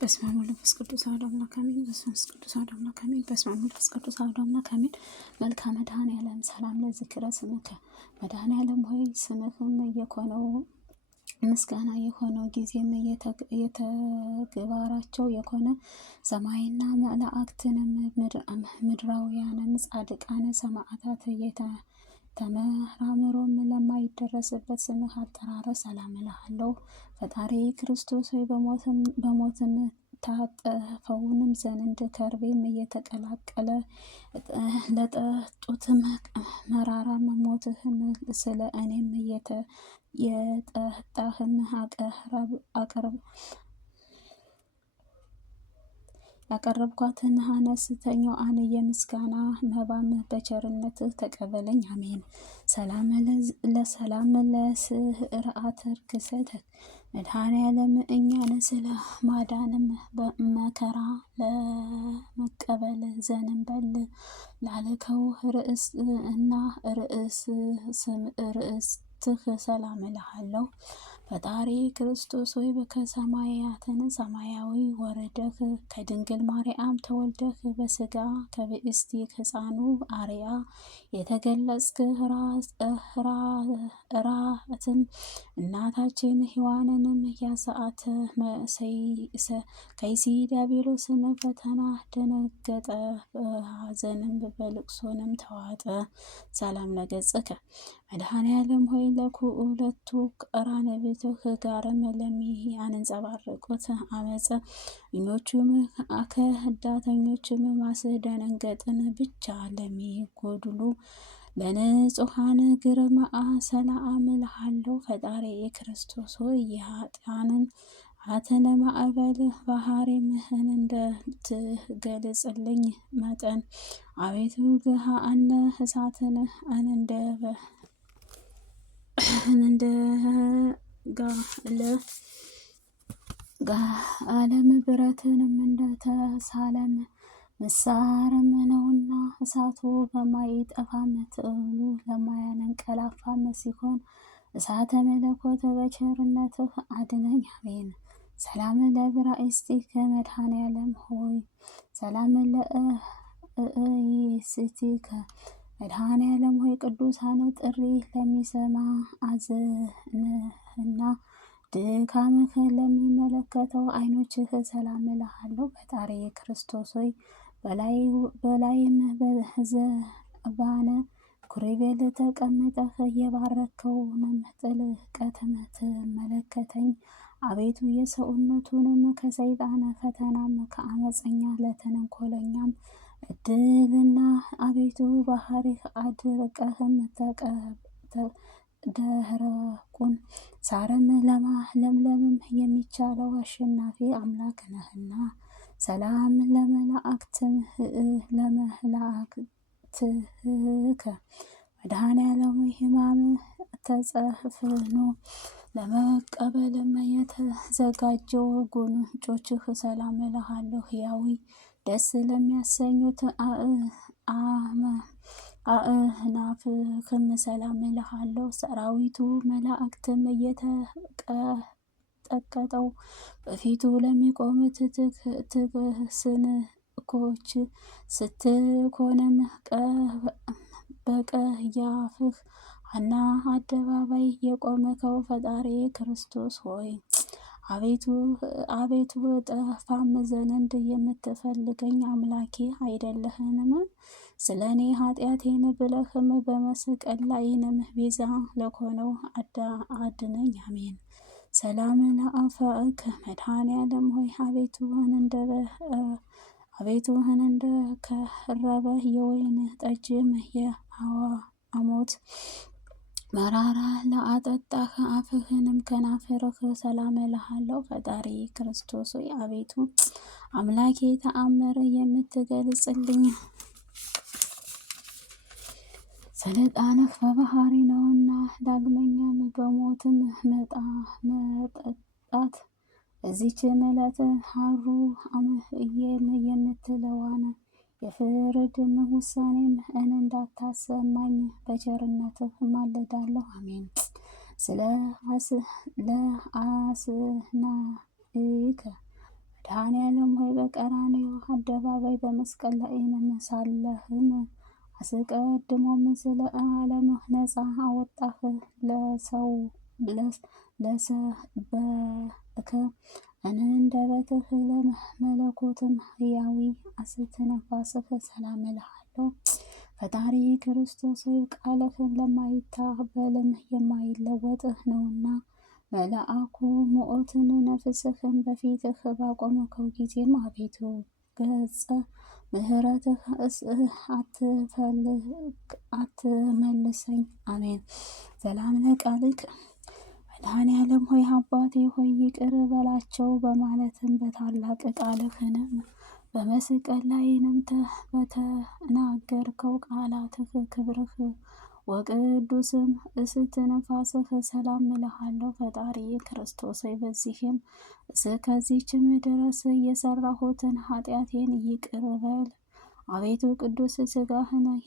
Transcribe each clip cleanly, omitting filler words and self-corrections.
በስመ አብ ወወልድ ወመንፈስ ቅዱስ አሐዱ አምላክ አሜን። በስመ አብ ቅዱስ አሐዱ አምላክ አሜን። በስመ አብ ወመንፈስ ቅዱስ አሐዱ አምላክ አሜን። መልክአ መድኃኔዓለም ሰላም ለዝክረ ስምከ መድኃኔዓለም ሆይ ስምህም የኮነው ምስጋና የሆነው ጊዜም የተግባራቸው የኮነ ሰማይና መላእክትንም ምድራውያንን ጻድቃን ሰማዕታት ተመራምሮም ለማይደረስበት ስምህ አጠራር ሰላም እልሃለሁ። ፈጣሪ ክርስቶስ ሆይ በሞትም ታጠፈውንም ዘንድ ከርቤም እየተቀላቀለ ለጠጡትም መራራም ሞትህን ስለ እኔም የጠጣህም ያቀረብኳትን አነስተኛዋን የምስጋና መባም በቸርነትህ ተቀበለኝ። አሜን። ሰላም ለስርዓተ ርክሰትህ መድኃኔዓለም እኛን ስለ ማዳንም መከራ ለመቀበል ዘንበል ላለከው ርዕስትህ ሰላም እልሃለሁ። ፈጣሪ ክርስቶስ ሆይ ከሰማያትን ሰማያዊ ወረደህ ከድንግል ማርያም ተወልደህ በስጋ ከብእስቲ ሕፃኑ አርያ የተገለጽክ ራትም እናታችን ሔዋንንም ያሳአት ከይሲ ዲያብሎስን ፈተና ደነገጠ፣ በሐዘንም በልቅሶንም ተዋጠ። ሰላም ለገጽከ መድኃኔዓለም ሆይ ለኩለቱ ቀራንብትህ ጋርም ለሚያንጸባርቁት አመፀ እኞቹም ከዳተኞችም ማስደነገጥን ብቻ ለሚጎድሉ ለንጹሐን ግርማ ሰላም እልሃለሁ። ፈጣሪ ክርስቶስ ሆይ የኃጥአንን አተነ ማዕበል ባህሪምህን እንደትገልጽልኝ መጠን አቤቱ ገሃአነ እሳትን ጋለም ብረትንም እንደተሳለም ምሳርም ነውና እሳቱ በማይጠፋም ትዕሉ ለማያንቀላፋም ሲሆን እሳተ መለኮት በቸርነትህ አድነኝ። አሜን። ሰላም ለዕብራይስጢከ መድኃኔዓለም ሆይ ሰላም ለእይስቲከ መድኃኔዓለም ሆይ ቅዱሳን ጥሪ ለሚሰማ አዝንህና ድካምህ ለሚመለከተው ዓይኖችህ ሰላም እልሃለሁ። ፈጣሪ ክርስቶስ ሆይ በላይም በዘባነ ኩሬቤል ተቀምጠህ የባረከውንም ጥልቀትም ትመለከተኝ። አቤቱ የሰውነቱንም ከሰይጣን ፈተናም ከአመፀኛ ለተንኮለኛም እድልና አቤቱ ባህሪህ አድርቀህም ደረቁን ሳርም ለምለምም የሚቻለው አሸናፊ አምላክ ነህና። ሰላም ለመላእክትከ መድኃኔዓለም ሕማም ተጸፍኖ ለመቀበልም የተዘጋጀው ጉንጮችህ ሰላም እልሃለሁ። ሕያዊ ደስ ለሚያሰኙት አእናፍክም ሰላም እልሃለሁ። ሰራዊቱ መላእክትም እየተቀጠቀጠው በፊቱ ለሚቆሙት ትግስንኮች ስትኮንም በቀያፍህ ሐና አደባባይ የቆምከው ፈጣሪ ክርስቶስ ሆይ አቤቱ ጠፋም ዘንድ የምትፈልገኝ አምላኬ አይደለህንም? ስለ እኔ ኃጢአቴን ብለህም በመስቀል ላይንም ቤዛ ለኮነው አድነኝ። አሜን። ሰላም ለአፍከ መድኃኔዓለም ሆይ አቤቱህን እንደ ከረበ የወይን ጠጅም የአሞት መራራ ለአጠጣህ አፍህንም ከናፈርህ ሰላም እልሃለሁ። ፈጣሪ ክርስቶስ ሆይ አቤቱ አምላኬ ተአምር የምትገልጽልኝ ስልጣንህ በባህሪ ነውና። ዳግመኛም በሞትም መጠጣት በዚች ዕለት ሀሩ አምህዬም የምትለዋን የፍርድም ውሳኔም እንዳታሰማኝ በቸርነትህ ማልዳለሁ። አሜን። ስለ አስናኢከ መድኃኔዓለም ሆይ በቀራንዮ አደባባይ በመስቀል ላይ ሳለህም አስቀድሞም ስለ ዓለም ነፃ አወጣህ። ለሰበከ አንደበትህ ለመለኮትም ሕያዊ አስትንፋስህ ሰላም እልሃለሁ። ፈጣሪ ክርስቶስ ሆይ ቃልህን ለማይታበልም የማይለወጥህ ነውና መልአኩ ሞትን ነፍስህን በፊትህ ባቆመከው ጊዜም አቤቱ ገጸ ምሕረትህ አትመልሰኝ። አሜን። ሰላም ለቃልክ መድኃኔዓለም ሆይ አባቴ ሆይ ይቅር በላቸው በማለትም በታላቅ ቃልህንም በመስቀል ላይንም በተናገርከው ቃላትህ ክብርህ ወቅዱስም እስትንፋስህ ሰላም እልሃለሁ። ፈጣሪ ክርስቶስ በዚህም እስከዚችም ድረስ የሰራሁትን ኃጢአቴን ይቅር በል። አቤቱ ቅዱስ ሥጋህንም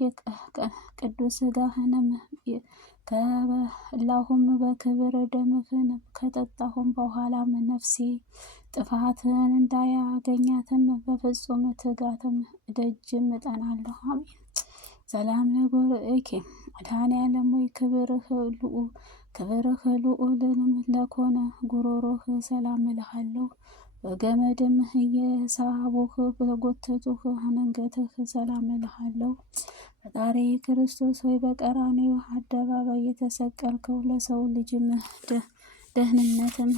ከበላሁም በክብር ደምህን ከጠጣሁም በኋላም ነፍሴ ጥፋትን እንዳያገኛትም በፍጹም ትጋትም ደጅም እጠናለሁ። አሜን። ሰላም ለጉርኤኪ መድኃኔዓለም ሆይ ክብርህ ልዑልንም ለኮነ ጉሮሮህ ሰላም እልሃለሁ። በገመድም እየሳቡህ ለጎተቱህ አንገትህ ሰላም እልሃለሁ። ፈጣሪ ክርስቶስ ሆይ በቀራንዮ አደባባይ የተሰቀልከው ለሰው ልጅም ደህንነትም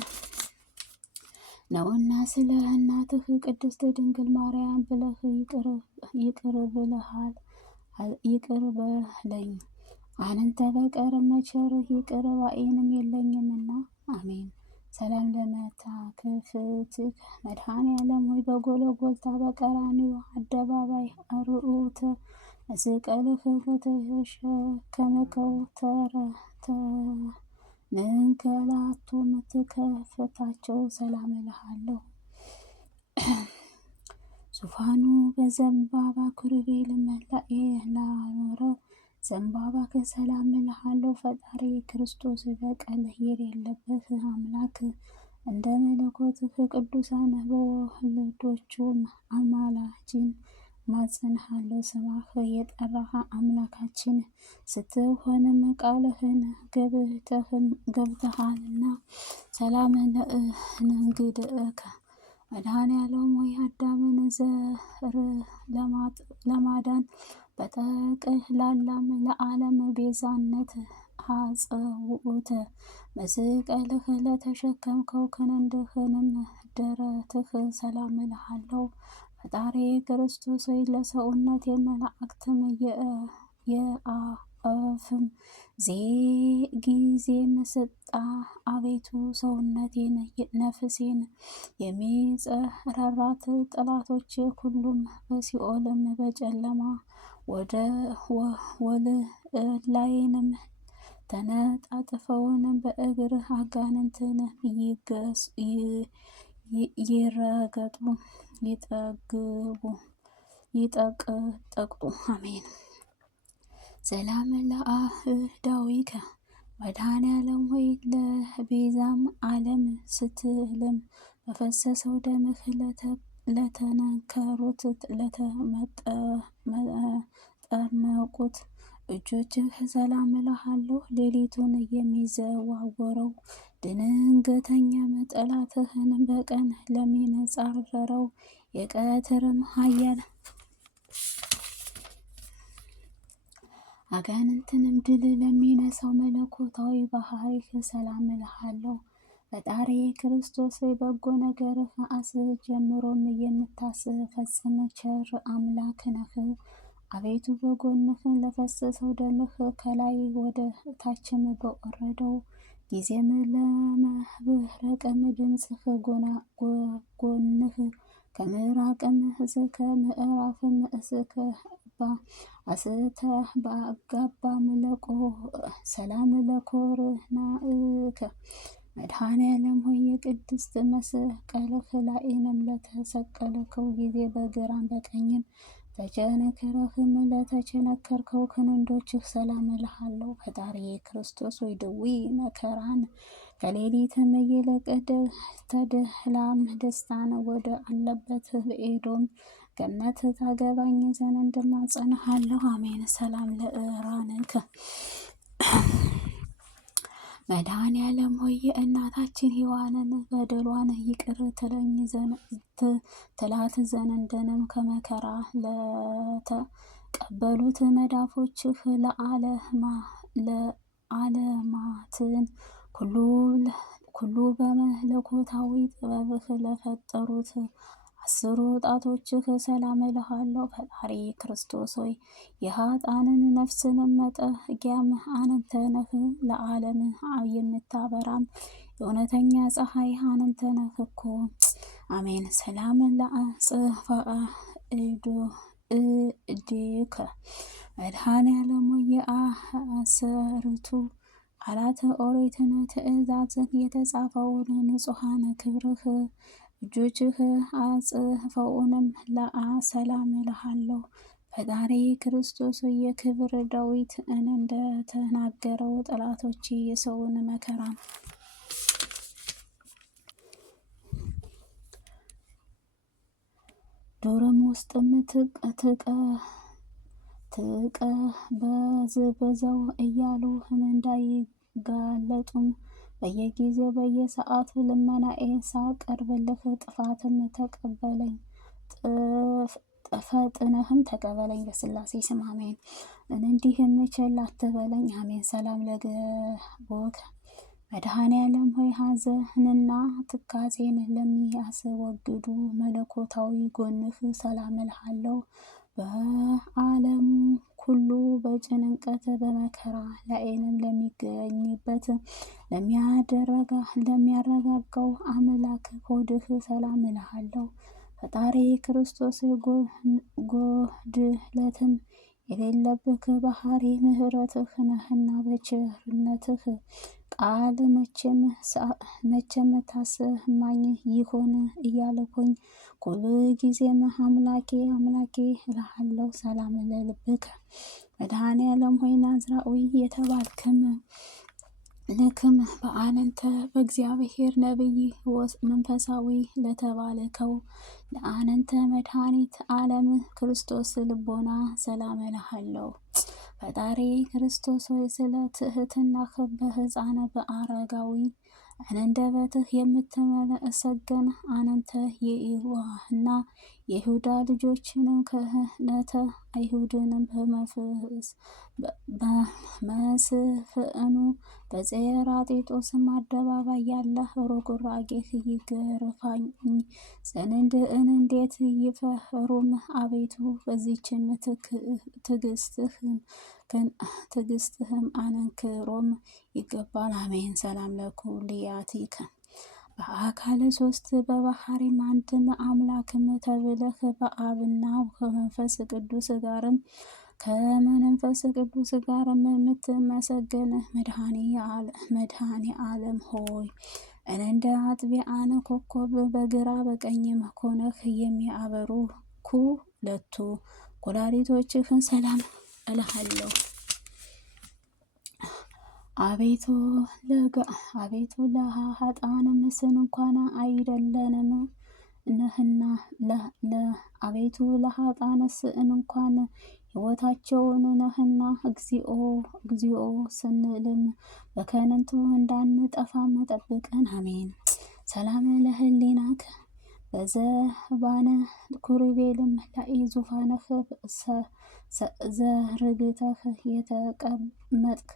ነውና ስለ እናትህ ቅድስት ድንግል ማርያም ብለህ ይቅር በለኝ። አንተ በቀር መቸርህ ይቅር ባይንም የለኝምና። አሜን። ሰላም ለመታክፍትህ መድኃኔዓለም ሆይ በጎልጎታ በቀራንዮ አደባባይ ርዑተ መስቀልህ ለተሸከምከው ንንገላቱ ምትከፍታቸው ሰላም እልሃለሁ። ዙፋኑ በዘንባባ ኩርቤል መላኤ ላኖረ ዘንባባ ከሰላም እልሃለሁ። ፈጣሪ ክርስቶስ በቀል የሌለብህ አምላክ እንደ መለኮትህ ቅዱሳን በወልዶቹም አማላጅን ማጽንሃለሁ። ስማህ የጠራህ አምላካችን ስትሆንም ቃልህን ገብተሃልና ሰላም ለእንግድእከ መድኃኔዓለም ሆይ አዳምን ዘር ለማዳን በጠቅላላም ለዓለም ቤዛነት አጽውዑት መስቀልህ ለተሸከምከው ክንድህንም ደረትህ ሰላም እልሃለሁ። ፈጣሪ ክርስቶስ ሆይ ለሰውነት የመላእክትም የአዕዋፍም ጊዜም ስጣ አቤቱ ሰውነቴን ነፍሴን የሚጸራራት ጠላቶች ሁሉም በሲኦልም በጨለማ ወደ ወለላይንም ተነጣጥፈውንም በእግርህ አጋንንትን ይረገጡ ይጠቅጠቁ። አሜን። ሰላም ለአህዳዊከ መድኃኔዓለም ሆይ ለቤዛም ዓለም ስትልም በፈሰሰው ደምህ ለተነከሩት ለተጠመቁት እጆችህ ሰላም እልሃለሁ። ሌሊቱን የሚዘዋወረው ድንገተኛ ጠላትህን በቀን ለሚነጻረረው የቀትርም ኃያል አጋንንትንም ድል ለሚነሳው መለኮታዊ ባህሪህ ሰላም እልሃለሁ። ፈጣሪ ክርስቶስ በጎ ነገርህ አስጀምሮም የምታስፈጽም ቸር አምላክ ነህ። አቤቱ በጎንህ ለፈሰሰው ደምህ ከላይ ወደ ታችም በወረደው ጊዜም ለመብረቅም ድምፅህ ጎንህ ከምዕራቅም እስከ ምዕራፍም እስከ ባጋባም ሰላም ለኮርናእከ መድኃኔዓለም ሆይ የቅድስት መስቀልህ ላይንም ለተሰቀልከው ጊዜ በግራም በቀኝም በቸነከረህም ለተቸነከርከው ክንዶችህ ሰላም እልሃለሁ። ፈጣሪ ክርስቶስ ወይ ድዊ መከራን ከሌሊትም ይልቅ ተድላም ደስታን ወደ አለበት በኤዶም ገነት ታገባኝ ዘንድ እንድማጸንሃለሁ። አሜን። ሰላም ለእራንከ መድኃኔዓለም ሆይ የእናታችን ሔዋንን በደሏን ይቅር ትላት ዘንድንም ከመከራ ለተቀበሉት መዳፎችህ ለዓለማትን ኩሉ በመለኮታዊ ጥበብህ ለፈጠሩት 10 ጣቶችህ ሰላም እልሃለሁ። ፈጣሪ ክርስቶስ ሆይ የኃጥአንን ነፍስንም መጠጊያም አንተ ነህ። ለዓለም የምታበራም የእውነተኛ ፀሐይ አንተ ነህ እኮ። አሜን። ሰላም ለአጽብዓ እዴከ መድኃኔዓለም የአሰርቱ ቃላት ኦሪትን ትእዛዝን የተጻፈውን ንጹሐን ክብርህ እጆችህ አጽፈውንም ሰላም እልሃለሁ። ፈጣሪ ክርስቶስ የክብር ዳዊት እንደተናገረው ጠላቶች የሰውን መከራ ዱርም ውስጥም ትቀበዝበዘው እያሉ እንዳይጋለጡም በየጊዜው በየሰዓቱ ልመናዬ ሳቀርብልህ ጥፋትም ተቀበለኝ ፈጥነህም ተቀበለኝ። በስላሴ ስም አሜን። እንዲህም ቸል አትበለኝ። አሜን። ሰላም ለገቦከ መድኃኔዓለም ሆይ ሐዘንና ትካዜን ለሚያስወግዱ መለኮታዊ ጎንህ ሰላም እልሃለሁ። በዓለሙ ሁሉ በጭንቀት በመከራ ላይንም ለሚገኝበት ለሚያረጋጋው አምላክ ሆድህ ሰላም እልሃለሁ። ፈጣሪ ክርስቶስ ጎድለትም የሌለብህ ባህሪ ምሕረትህ ነህና በቸርነትህ ቃል መቼም ታሰማኝ ይሆን እያልኩኝ ሁል ጊዜም አምላኬ አምላኬ እልሃለሁ። ሰላም ለልብከ መድኃኔዓለም ሆይ ናዝራዊ የተባልክም ልክም በአንተ በእግዚአብሔር ነቢይ መንፈሳዊ ለተባልከው ለአንተ መድኃኒት ዓለም ክርስቶስ ልቦና ሰላም እልሃለሁ። ፈጣሪ ክርስቶስ ሆይ ስለ ትህትናህ በሕፃን በአረጋዊ አንደበትህ የምትመሰገን አንተ የኢያሱና የይሁዳ ልጆችንም ክህነተ አይሁድንም በመስፍኑ በጼራጤጦስም አደባባይ ያለህ ርጉራጌህ ይገርፋኝ ዘንድ እንዴት ይፈሩም አቤቱ። በዚችም ትዕግስትህም አንክሮም ይገባል። አሜን። ሰላም ለኩልያቲከ በአካል 3 በባህሪም አንድም አምላክም ተብለህ በአብና ከመንፈስ ቅዱስ ጋርም የምትመሰገን መድኃኔ ዓለም ሆይ እንደ አጥቢያን ኮከብ በግራ በቀኝም ሆነህ የሚያበሩ ሁለቱ ኩላሊቶችህን ሰላም እልሃለሁ። አቤቱ ለኃጥአን ምስን እንኳን አይደለንም ነህና አቤቱ ለኃጥአንስ እንኳን ሕይወታቸውን ነህና እግዚኦ ስንልም በከንቱ እንዳንጠፋ መጠብቀን። አሜን። ሰላም ለህሊናከ በዘባነ ኩሩቤልም ላይ ዙፋንህ ዘርግተህ የተቀመጥክ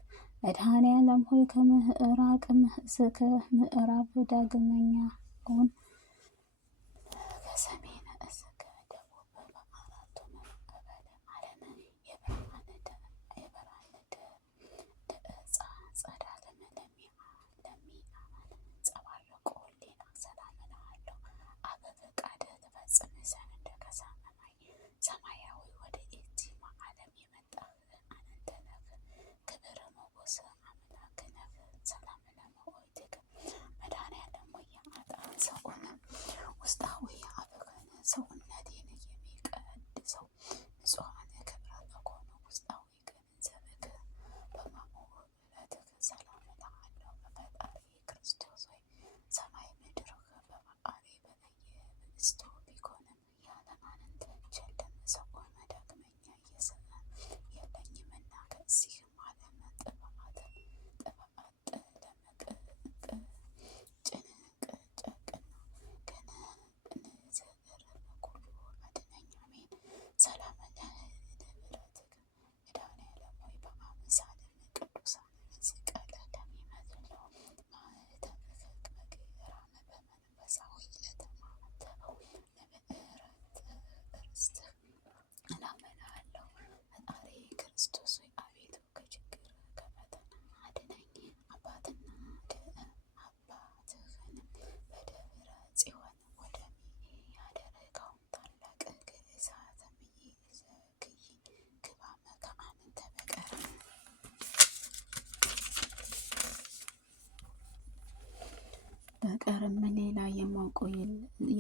መድኃኔዓለም ሆይ ከምዕራቅም እስከ ምዕራብ ዳግመኛውን ከሰሜን እስከ ደቡብ በአራቱ ማዕበለ ዓለም የብርሃን ጸዳልም ለሚያንጸባርቁ ሕሊና ሰላም እልሃለሁ። አብ ፈቃድህ ትፈጽም ዘንድ ሰማያዊ ወደ እዚህ ዓለም የመጣህ አንተ ነህ። ክብር ሞገስ አምላክ ነህ። ሰላም ለመወድቅ መድኃኔዓለም ሆይ የኃጥአን ሰውን ውስጣዊ አብህን ሰውነቴን የሚቀድሰው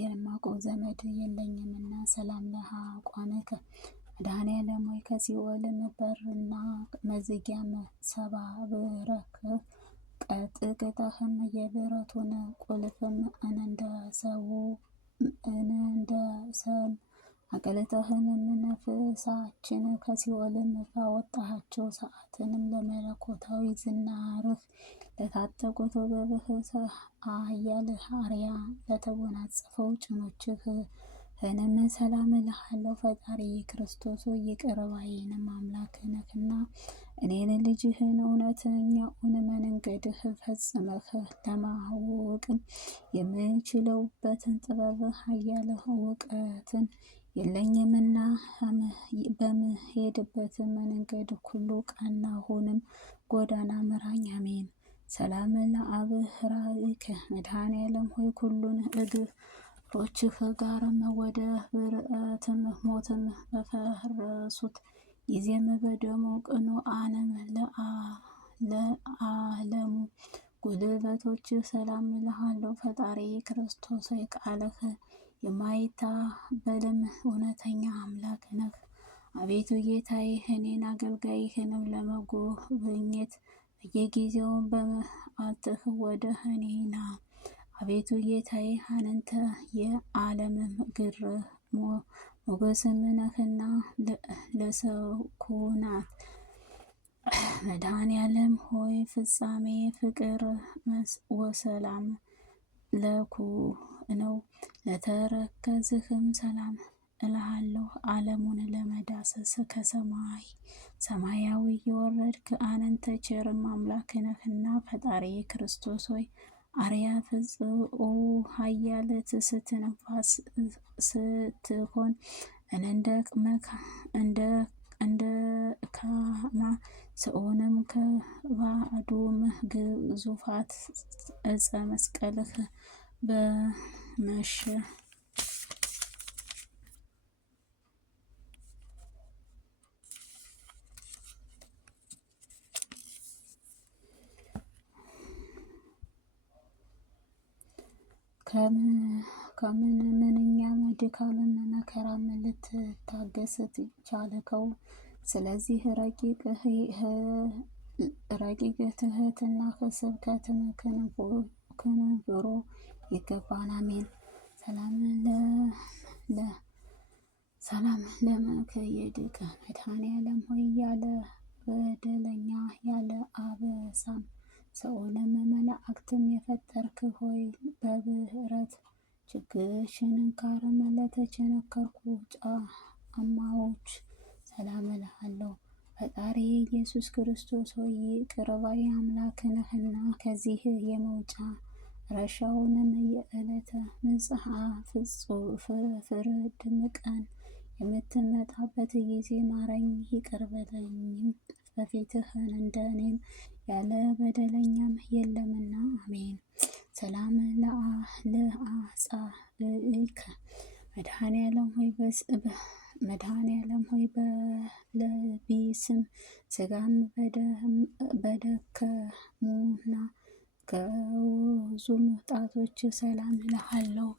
የማውቀው ዘመድ የለኝምና ሰላም ለአቋምከ መድኃኔዓለም ሆይ ከሲኦል በርና መዝጊያ ሰባብረህ ቀጥቅጠህም የብረቱን ቁልፍም እንደሰም አቅልጠህንም ነፍሳችን ከሲኦልም ባወጣሃቸው ሰዓትንም ለመለኮታዊ ዝናርህ ለታጠቁት ወገብህ ኃያል አርያ ለተጎናጸፈው ጭኖችህ እኔም ሰላም እልሃለሁ። ፈጣሪ ክርስቶስ ይቅር ባይንም አምላክ ነህና እኔን ልጅህን እውነተኛውን መንገድህ ፈጽመህ ለማወቅም የምችለውበትን ጥበብ ኃያል እውቀትን የለኝምና በምሄድበት መንገድ ሁሉ ቀናሁንም ጎዳና ምራኝ። አሜን። ሰላም ለአብህራይከ መድኃኔዓለም ሆይ ሁሉን እግሮችህ ጋርም ወደ ብርአትም ሞትም በፈረሱት ጊዜም በደሙ ቅኑዓንም ለዓለሙ ጉልበቶች ሰላም እልሃለሁ። ፈጣሪ ክርስቶስ ቃልህ የማይታበልም እውነተኛ አምላክ ነህ። አቤቱ ጌታዬ እኔን አገልጋይህንም ለመጎብኘት በየጊዜው በመዓልትህ ወደ እኔ ና። አቤቱ ጌታዬ አንተ የዓለም ግርማ ሞገስም ነህና ለሰኩናት መድኃኔዓለም ሆይ ፍጻሜ ፍቅር ወሰላም ለኩ ነው። ለተረከዝህም ሰላም እልሃለሁ። ዓለሙን ለመዳሰስ ከሰማይ ሰማያዊ የወረድክ አንተ ቸርም አምላክ ነህና ፈጣሪ ክርስቶስ ሆይ አርያ ፍጽኦ ኃያል ስትነፋስ ስትሆን እንደ ካማ ስኦንም ከባዶም ግዙፋት ዕፀ መስቀልህ በመሸ ከምን ምንኛም ድካምም መከራም ልትታገስ ቻልከው። ስለዚህ ረቂቅ ትህትና ስብከትም ክንብሮ ይገባን። አሜን። ሰላም ለመከየድከ መድኃኔዓለም ሆይ ያለ በደለኛ ያለ አበሳም ሰኦንም መላእክትም የፈጠርክ ሆይ በብረት ችንካርም ለተቸነከርኩ ጫማዎች ሰላም እልሃለሁ። ፈጣሪ ኢየሱስ ክርስቶስ ሆይ ይቅር ባይ አምላክ ነህና ከዚህ የመውጫ ረሻውንም የዕለተ ምጽአት ፍርድም ቀን የምትመጣበት ጊዜ ማረኝ ይቅር በለኝም በፊትህ እንደ እኔም ያለ በደለኛም የለምና። አሜን። ሰላም ለአጻብዕከ መድኃኔዓለም ሆይ በለቢስም ስጋም በደከሙና ከውዙም ጣቶች ሰላም እልሃለሁ።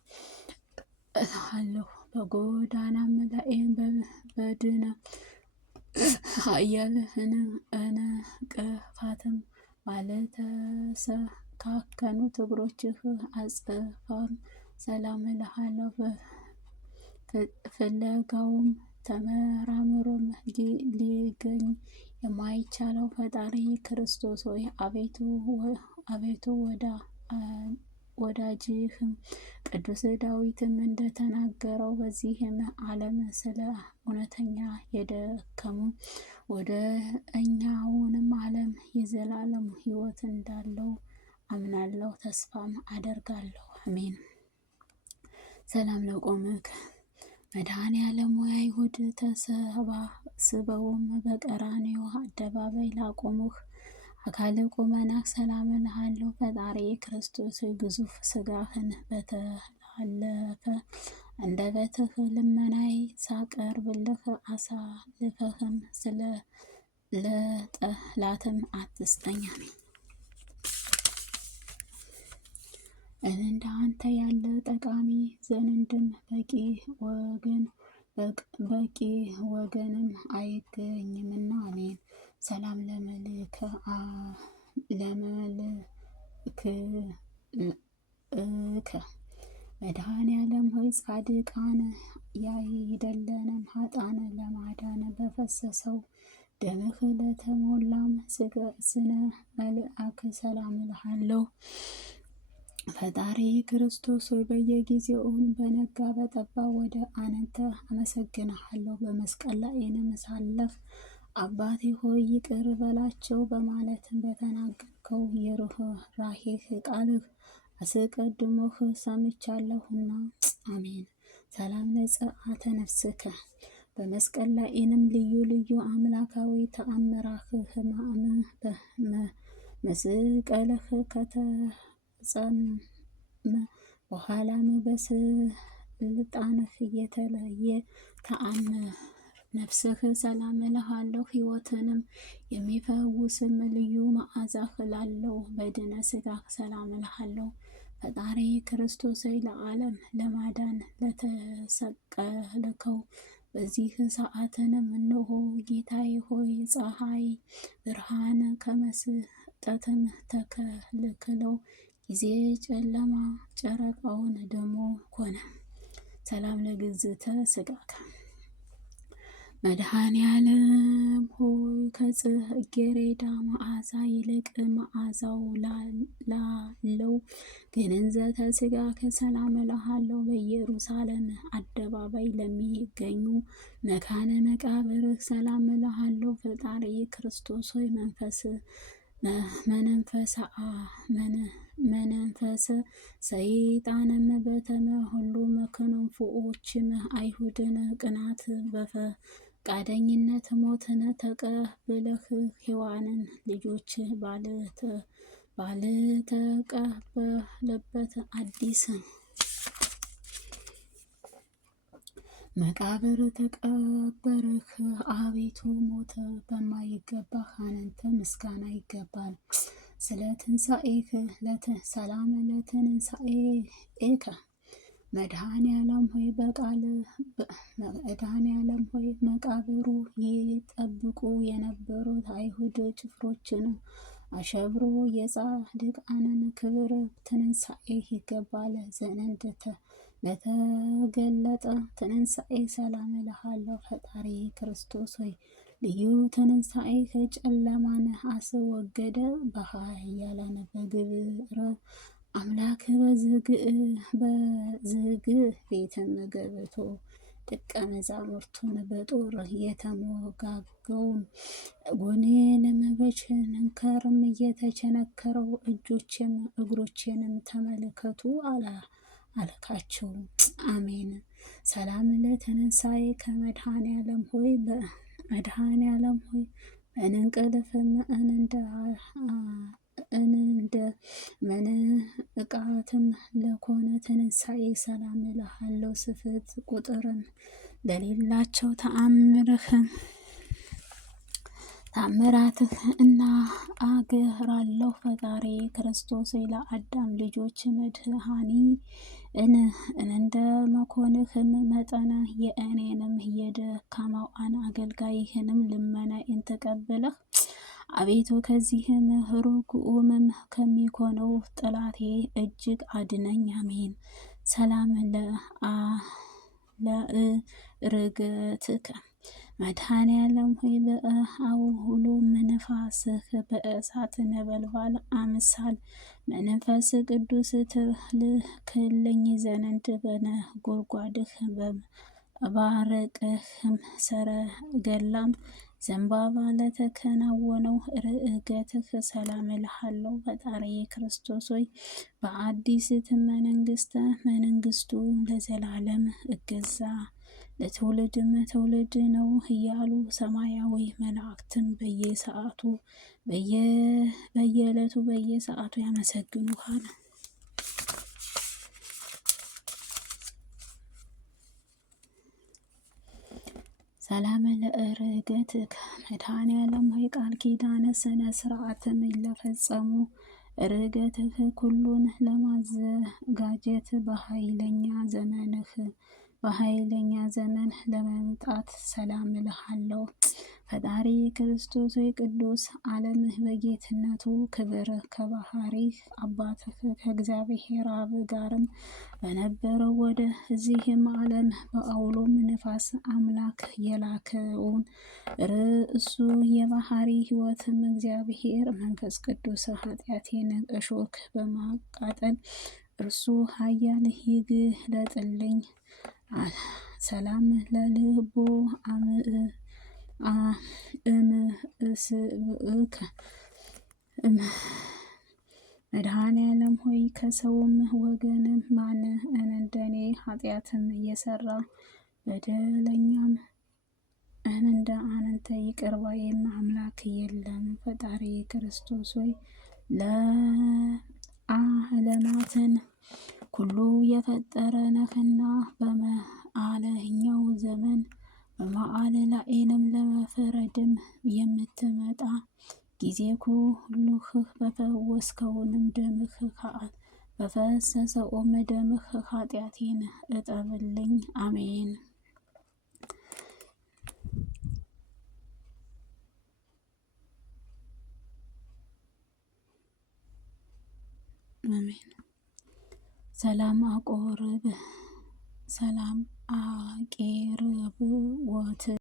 በጎዳናም ላይም በድነ ኃያልህን እንቅፋትም ባልተሰካከኑት እግሮችህ አጽፋም ሰላም እልሃለሁ። ፍለጋውም ተመራምሮም ሊገኝ የማይቻለው ፈጣሪ ክርስቶስ ሆይ አቤቱ ወዳጅህም ቅዱስ ዳዊትም እንደተናገረው በዚህም ዓለም ስለ እውነተኛ የደከሙ ወደ እኛውንም ዓለም የዘላለም ሕይወት እንዳለው አምናለሁ፣ ተስፋም አደርጋለሁ። አሜን። ሰላም ለቆምከ መድኃኔዓለም ሆይ አይሁድ ተሰባስበውም በቀራንዮ አደባባይ ላቆሙህ አካለ ቁመናህ ሰላም እልሃለሁ። ፈጣሪ ክርስቶስ ግዙፍ ስጋህን በተላለፈ አንደበትህ ልመናዬ ሳቀርብልህ አሳልፈህም ለጠላትም አትስጠኝ። አሜን። እንደ አንተ ያለ ጠቃሚ ዘንድም በቂ ወገንም አይገኝምና። አሜን። ሰላም ለመልክከ መድኃኔ ዓለም ሆይ ጻድቃን ያይደለንም ኃጥአን ለማዳን በፈሰሰው ደምህ ለተሞላም ስነ መልአክ ሰላም እልሃለሁ። ፈጣሪ ክርስቶስ ሆይ በየጊዜውን በነጋ በጠባ ወደ አንተ አመሰግንሃለሁ። በመስቀል ላይንም ሳለህ አባቴ ሆይ ይቅር በላቸው በማለትም በተናገርከው የርኅራኄህ ቃልህ አስቀድሞህ ሰምቻለሁና። አሜን። ሰላም ለጸአተ ነፍስከ በመስቀል ላይንም ልዩ ልዩ አምላካዊ ተአምራህ መስቀልህ ከተጸመ በኋላም በስልጣንህ የተለየ ተአምር ነፍስህ ሰላም እልሃለሁ። ሕይወትንም የሚፈውስም ልዩ መዓዛህ ላለው በድነ ሥጋህ ሰላም እልሃለሁ። ፈጣሪ ክርስቶስ ለዓለም ለማዳን ለተሰቀልከው በዚህ ሰዓትንም እነሆ ጌታዬ ሆይ ፀሐይ ብርሃን ከመስጠትም ተከልክለው ጊዜ ጨለማ ጨረቃውን ደሞ ኮነ። ሰላም ለግዝተ ሥጋከ መድኃኔ ዓለም ሆይ ከጽጌረዳ መዓዛ ይልቅ መዓዛው ላለው ግንዘተ ሥጋከ ሰላም እልሃለሁ። በኢየሩሳሌም አደባባይ ለሚገኙ መካነ መቃብርህ ሰላም እልሃለሁ። ፈጣሪ ክርስቶስ ሆይ መነንፈሰ ሰይጣንም በተመሁሉም ክንፉዎችም አይሁድን ቅናት በፈቃደኝነት ሞትን ተቀብለህ ሔዋንን ልጆች ባልተቀበለበት አዲስ መቃብር ተቀበርህ። አቤቱ ሞት በማይገባህ አንተ ምስጋና ይገባል። ስለ ትንሣኤህ ሰላም ለትንሣኤከ መድኃኔ ዓለም ሆይ መቃብሩ ይጠብቁ የነበሩት አይሁድ ጭፍሮችን አሸብሮ የጻድቃንን ክብር ትንሣኤህ ይገባል ዘንድ ለተገለጠ ትንሣኤ ሰላም እልሃለሁ። ፈጣሪ ክርስቶስ ሆይ ልዩ ትንሣኤህ ጨለማን አስወገደ። በኃያላን በግብረ አምላክ በዝግ ቤትም ገብቶ ደቀ መዛሙርቱን በጦር የተሞጋገውን ጎኔንም በቸነከርም የተቸነከረው እጆቼም እግሮቼንም ተመልከቱ አልካቸው። አሜን። ሰላም ለትንሣኤ ከመድኃኔ ዓለም ሆይ መድኃኔ ዓለም ሆይ በእንቅልፍም እንደ መንቃትም ለኮነ ትንሣኤ ሰላም እልሃለሁ። ስፍት ቁጥርም ለሌላቸው ተአምራትህ እና አገራለሁ። ፈጣሪ ክርስቶስ ለአዳም ልጆች መድኃኒ እንደ መኮንህም መጠን የእኔንም የደካማዋን አገልጋይህንም ልመናዬን ተቀብለህ አቤቱ ከዚህም ርጉምም ከሚኮነው ጠላቴ እጅግ አድነኝ። አሜን። ሰላም ለዕርገትከ መድኃኔ ዓለም ሆይ በአውሎ ነፋስህ በእሳት ነበልባል አምሳል መንፈስ ቅዱስ ትልክልኝ ዘንድ በነጎድጓድህ በባረቅህም ሰረገላም ዘንባባ ለተከናወነው ርዕገትህ ሰላም እልሃለሁ። ፈጣሪ ክርስቶስ ሆይ በአዲስት መንግስቱ ለዘላለም እገዛ ለትውልድም ትውልድ ነው እያሉ ሰማያዊ መላእክትም በየዕለቱ በየሰዓቱ ያመሰግኑሃል። ሰላም ለዕርገትከ መድኃኔ ዓለም ሆይ ቃል ኪዳነ ስነ ስርዓትም ለፈጸሙ ርገትህ ኩሉን ለማዘጋጀት በኃይለኛ ዘመን ለመምጣት ሰላም እልሃለሁ። ፈጣሪ ክርስቶስ ሆይ ቅዱስ ዓለምህ በጌትነቱ ክብር ከባህሪህ አባትህ ከእግዚአብሔር አብ ጋርም በነበረው ወደ እዚህም ዓለም በአውሎም ነፋስ አምላክ የላከውን ርዕሱ የባህሪ ሕይወትም እግዚአብሔር መንፈስ ቅዱስ ኃጢአቴን እሾክ በማቃጠል እርሱ ኃያል ይግለጥልኝ። ሰላም ለልቦ እምእስብእከ መድኃኔዓለም ሆይ ከሰውም ወገንም ማን እንደኔ ኃጢአትም እየሰራ በደለኛም እንደ አንተ ይቅር ባይም አምላክ የለም። ፈጣሪ ክርስቶስ ሆይ ለዓለማትን ሁሉ የፈጠረ ነህና በመዓለኛው ዘመን በመዓል ላይንም ለመፍረድም የምትመጣ ጊዜ ሁሉህ በፈወስከውንም ደምህ በፈሰሰውም ደምህ ኃጢአቴን እጠብልኝ። አሜን አሜን። ሰላም አቄርብ ወት